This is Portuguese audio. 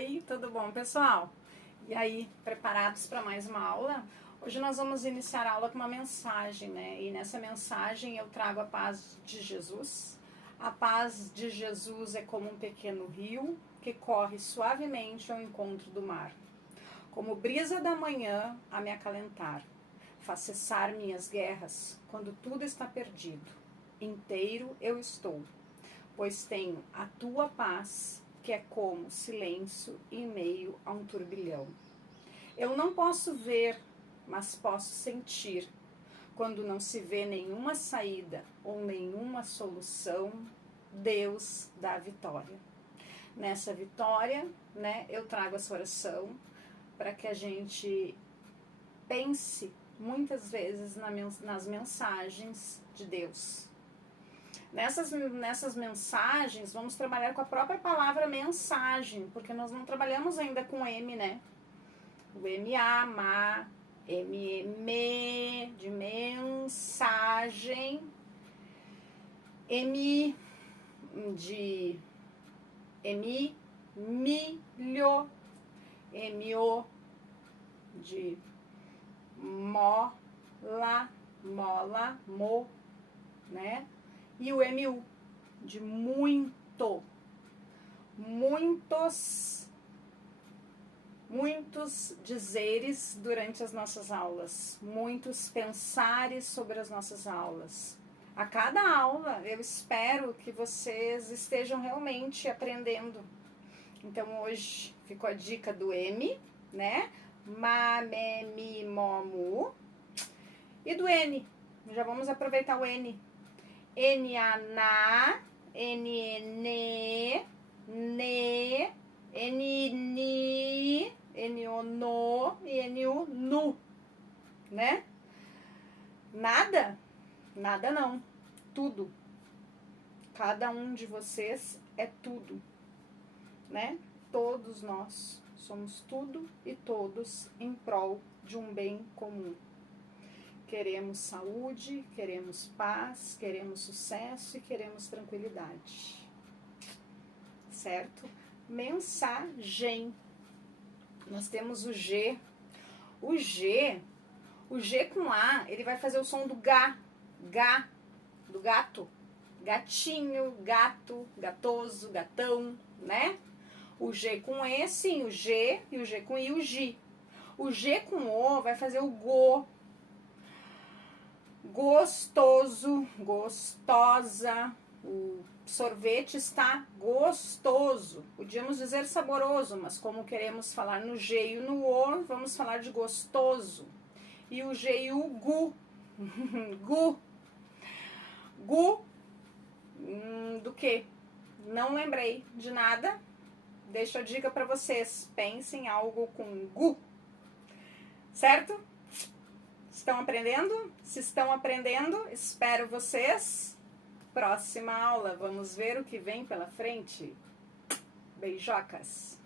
Oi, tudo bom, pessoal? E aí, preparados para mais uma aula? Hoje nós vamos iniciar a aula com uma mensagem, né? E nessa mensagem eu trago a paz de Jesus. A paz de Jesus é como um pequeno rio que corre suavemente ao encontro do mar. Como brisa da manhã a me acalentar, faz cessar minhas guerras quando tudo está perdido. Inteiro eu estou, pois tenho a tua paz, que é como silêncio em meio a um turbilhão. Eu não posso ver, mas posso sentir. Quando não se vê nenhuma saída ou nenhuma solução, Deus dá a vitória. Nessa vitória, né, eu trago essa oração para que a gente pense muitas vezes nas mensagens de Deus. Nessas mensagens, vamos trabalhar com a própria palavra mensagem, porque nós não trabalhamos ainda com M, né? O M-A, ma, M-E-M, de mensagem, M, de M, milho, M-O, de mola, mo, né? E o MU, de muito, muitos dizeres durante as nossas aulas, muitos pensares sobre as nossas aulas. A cada aula, eu espero que vocês estejam realmente aprendendo. Então, hoje ficou a dica do M, né? Ma, me, mi, mo, mu. E do N. Já vamos aproveitar o N. N-A-na, N-E-ne, ne, N-ni, N-O-no e N-U-nu, né? Nada? Nada não. Tudo. Cada um de vocês é tudo, né? Todos nós somos tudo e todos em prol de um bem comum. Queremos saúde, queremos paz, queremos sucesso e queremos tranquilidade. Certo? Mensagem. Nós temos o G. O G com A, ele vai fazer o som do Gá. Gá, do gato. Gatinho, gato, gatoso, gatão, né? O G com E, sim, o G, e o G com I, o Gi. O G com O vai fazer o Go. Gostoso, gostosa, o sorvete está gostoso. Podíamos dizer saboroso, mas como queremos falar no G e no O, vamos falar de gostoso. E o G e o Gu, Gu, do que? Não lembrei de nada. Deixo a dica para vocês, pensem em algo com Gu, certo? Estão aprendendo? Se estão aprendendo, espero vocês. Próxima aula, vamos ver o que vem pela frente. Beijocas!